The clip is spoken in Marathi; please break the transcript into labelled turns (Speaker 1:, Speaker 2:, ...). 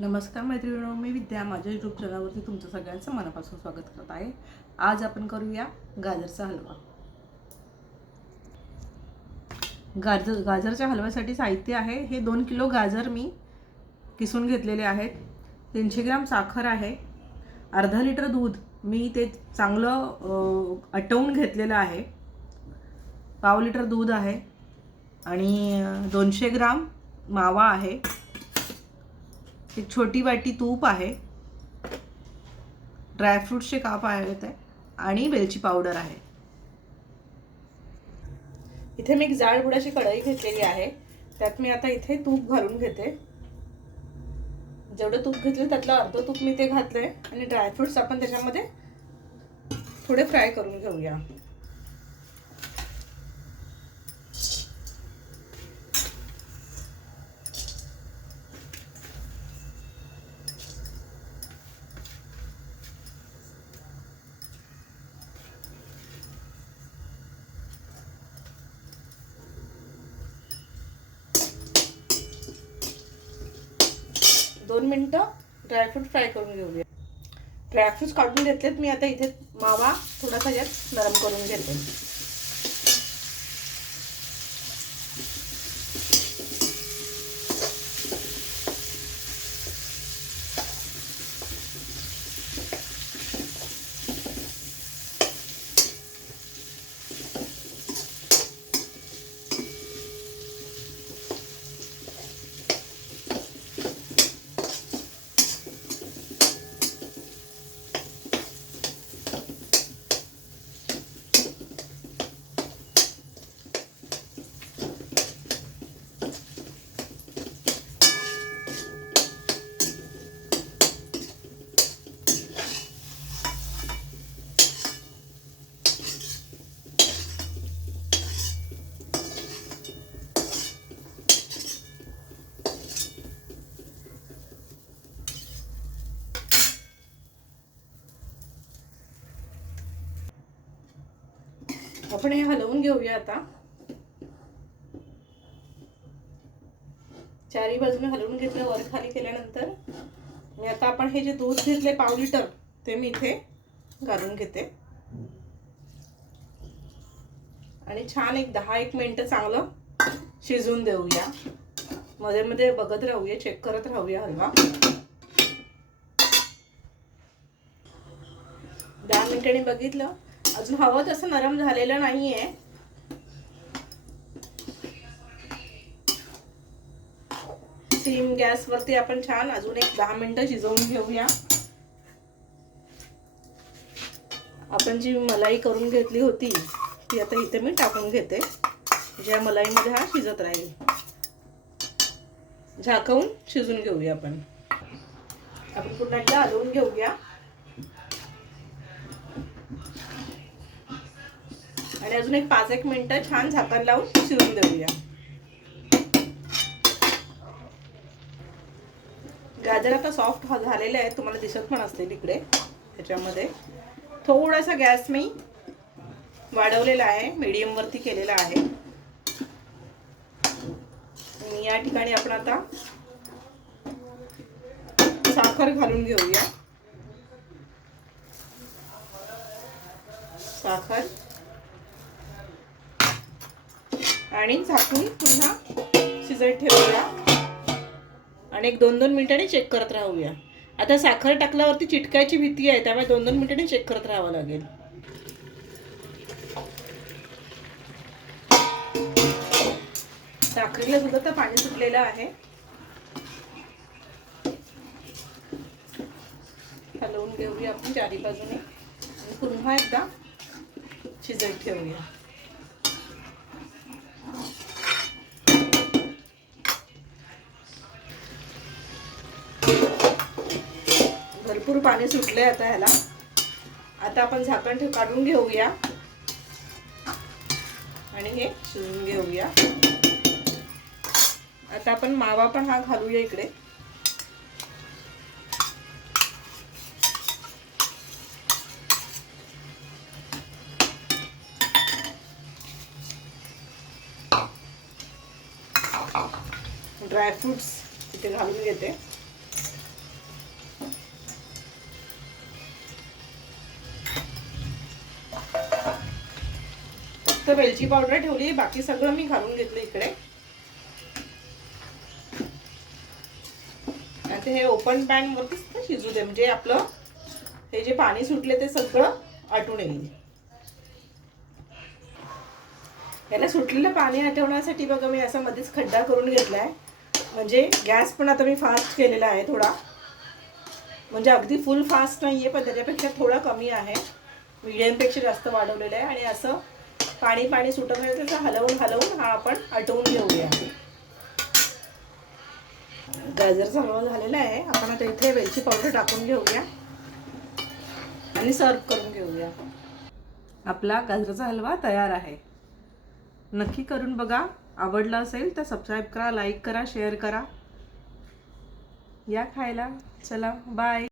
Speaker 1: नमस्कार मैत्रिणींनो मी विद्या माझ्या यूट्यूब चॅनलवरती तुमचं सगळ्यांचं मनापासून स्वागत करत आहे. आज आपण करूया गाजरचा हलवा. गाजर गाजरच्या हलव्यासाठी साहित्य आहे. हे दोन किलो गाजर मी किसून घेतलेले आहेत. तीनशे ग्राम साखर आहे. अर्धा लिटर दूध मी ते चांगलं आटवून घेतलेलं आहे. पाव लिटर दूध आहे. आणि दोनशे ग्राम मावा आहे. एक छोटी वाटी तूप आहे. ड्रायफ्रूट्सचे काप आहेत आहे आणि वेलची पावडर आहे. इथे मी एक जाड बुडाची कढई घेतलेली आहे. त्यात मी आता इथे तूप घालून घेते. जेवढं तूप घेतलं त्यातलं अर्ध तूप मी ते घातलंय. आणि ड्रायफ्रुट्स आपण त्याच्यामध्ये थोडे फ्राय करून घेऊया. दोन मिनटं ड्रायफ्रूट फ्राय करून घेऊया. ड्रायफ्रूट्स काढून घेतलेत. मी आता इथे मावा थोडासा यात नरम करून घेते. आपण हे हलवून घेऊया आता. चारी बाजूने हलवून घेतलं वर खाली केल्यानंतर. मी आता आपण हे जे दूध घेतले पाव लिटर ते मी इथे घालून घेते. आणि छान एक दहा एक मिनटं चांगलं शिजवून देऊया. मध्ये मध्ये बघत राहूया चेक करत राहूया हलवा. दहा मिनिटांनी बघितलं अजून हवं तसं नरम झालेलं नाहीये. सिम गॅसवरती आपण छान अजून एक दहा मिनिटं शिजवून घेऊया. आपण जी मलाई करून घेतली होती ती आता इथे मी टाकून घेते. ज्या मलाईमध्ये हा शिजत राहील. झाकवून शिजून घेऊया आपण. आपण पुन्हा एकदा हलवून घेऊया. आणि अजून एक पाच एक मिनटं छान झाकण लावून शिजून देऊया. गाजर आता सॉफ्ट झालेले आहे तुम्हाला दिसत पण असतील इकडे त्याच्यामध्ये. थोडासा गॅस मी वाढवलेला आहे मीडियम वरती केलेला आहे. आणि या ठिकाणी आपण आता साखर घालून घेऊया. साखर. आणि झाकून पुन्हा शिजत ठेवूया. आणि एक दोन दोन मिनिटांनी चेक करत राहूया. आता साखर टाकल्यावरती चिटकायची भीती आहे त्यामुळे दोन दोन मिनिटांनी चेक करत राहावं लागेल. साखरेला सुद्धा तर पाणी सुटलेलं आहे. हलवून घेऊया आपण चारी बाजूने पुन्हा एकदा शिजत ठेवूया. पाणी सुटले आता ह्याला. आता आपण झाकण काढून घेऊया. आणि हे शिजून घेऊया. आता आपण मावा पण हा घालूया इकडे. ड्रायफ्रुट्स इथे घालून घेते. फक्त वेलची पावडर ठेवली बाकी सगळं मी घालून घेतलं इकडे. आता हे ओपन पॅन वरतीच शिजू दे म्हणजे आपलं हे जे पाणी सुटले ते सगळं आटून येईल. याला सुटलेलं पाणी आटवण्यासाठी बघा मी असा मध्येच खड्डा करून घेतलाय. म्हणजे गॅस पण आता मी फास्ट केलेला आहे थोडा. म्हणजे अगदी फुल फास्ट नाही आहे पण त्याच्यापेक्षा थोडा कमी आहे. मिडियमपेक्षा जास्त वाढवलेलं आहे. आणि असं पाणी पाणी सुटत तसं हलवून हलवून हा आपण आटवून घेऊया. गाजरचा हलवा झालेला आहे. आपण आता इथे वेलची पावडर टाकून घेऊया. आणि सर्व करून घेऊया. आपला गाजराचा हलवा तयार आहे. नक्की करून बघा. आवडलं असेल तर सबस्क्राईब करा लाईक करा शेअर करा. या खायला. चला बाय